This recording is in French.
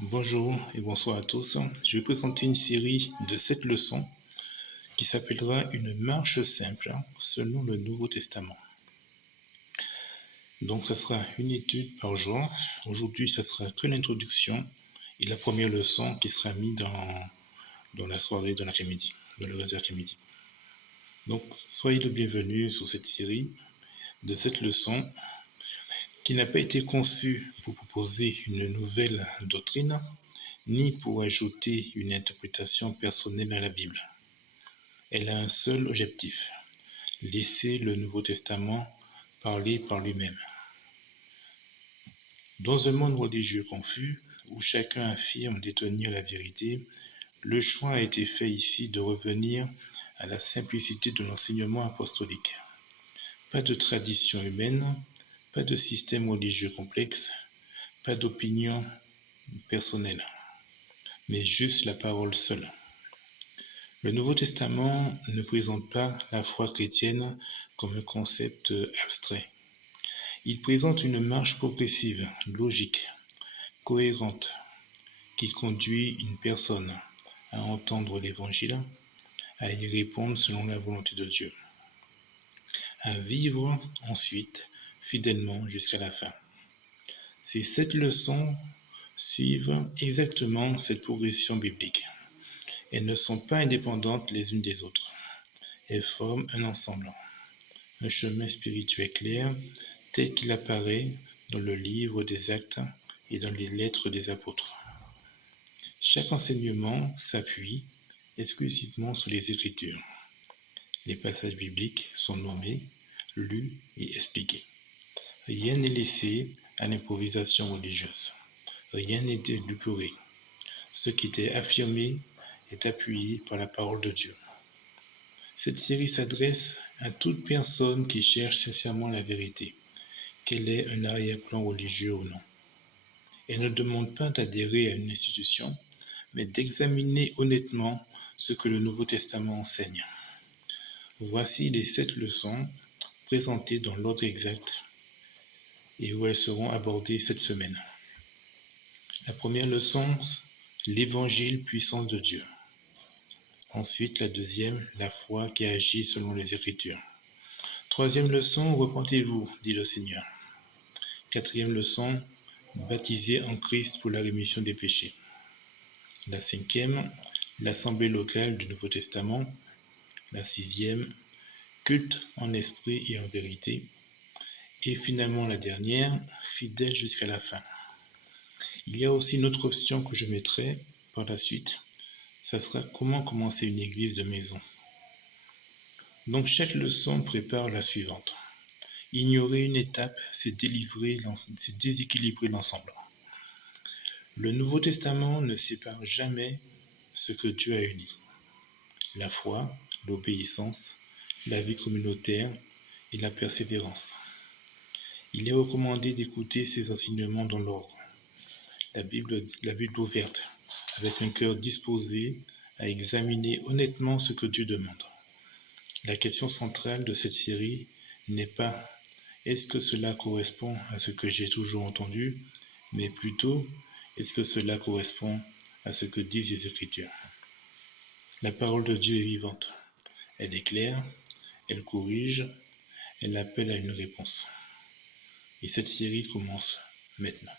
Bonjour et bonsoir à tous. Je vais présenter une série de 7 leçons qui s'appellera Une marche simple selon le Nouveau Testament. Donc, ça sera une étude par jour. Aujourd'hui, ça sera que l'introduction et la première leçon qui sera mise dans la soirée, dans l'après-midi, dans le reste de l'après-midi. Donc, soyez le bienvenu sur cette série de 7 leçons qui n'a pas été conçue pour proposer une nouvelle doctrine, ni pour ajouter une interprétation personnelle à la Bible. Elle a un seul objectif, laisser le Nouveau Testament parler par lui-même. Dans un monde religieux confus, où chacun affirme détenir la vérité, le choix a été fait ici de revenir à la simplicité de l'enseignement apostolique. Pas de tradition humaine, pas de système religieux complexe, pas d'opinion personnelle, mais juste la parole seule. Le Nouveau Testament ne présente pas la foi chrétienne comme un concept abstrait. Il présente une marche progressive, logique, cohérente, qui conduit une personne à entendre l'Évangile, à y répondre selon la volonté de Dieu, à vivre ensuite fidèlement jusqu'à la fin. Ces 7 leçons suivent exactement cette progression biblique. Elles ne sont pas indépendantes les unes des autres. Elles forment un ensemble, un chemin spirituel clair tel qu'il apparaît dans le livre des Actes et dans les lettres des apôtres. Chaque enseignement s'appuie exclusivement sur les Écritures. Les passages bibliques sont nommés, lus et expliqués. Rien n'est laissé à l'improvisation religieuse. Rien n'est édulcoré. Ce qui est affirmé est appuyé par la parole de Dieu. Cette série s'adresse à toute personne qui cherche sincèrement la vérité, qu'elle ait un arrière-plan religieux ou non. Elle ne demande pas d'adhérer à une institution, mais d'examiner honnêtement ce que le Nouveau Testament enseigne. Voici les 7 leçons présentées dans l'ordre exact et où elles seront abordées cette semaine. La première leçon, l'Évangile, puissance de Dieu. Ensuite, la deuxième, la foi qui agit selon les Écritures. Troisième leçon, repentez-vous, dit le Seigneur. Quatrième leçon, baptisé en Christ pour la rémission des péchés. La cinquième, l'assemblée locale du Nouveau Testament. La sixième, culte en esprit et en vérité. Et finalement la dernière, fidèle jusqu'à la fin. Il y a aussi une autre option que je mettrai par la suite. Ça sera comment commencer une église de maison. Donc chaque leçon prépare la suivante. Ignorer une étape, c'est déséquilibrer l'ensemble. Le Nouveau Testament ne sépare jamais ce que Dieu a uni. La foi, l'obéissance, la vie communautaire et la persévérance. Il est recommandé d'écouter ces enseignements dans l'ordre. La Bible ouverte, avec un cœur disposé à examiner honnêtement ce que Dieu demande. La question centrale de cette série n'est pas « est-ce que cela correspond à ce que j'ai toujours entendu ?», mais plutôt « est-ce que cela correspond à ce que disent les Écritures ?» La parole de Dieu est vivante. Elle est claire, elle corrige, elle appelle à une réponse. Et cette série commence maintenant.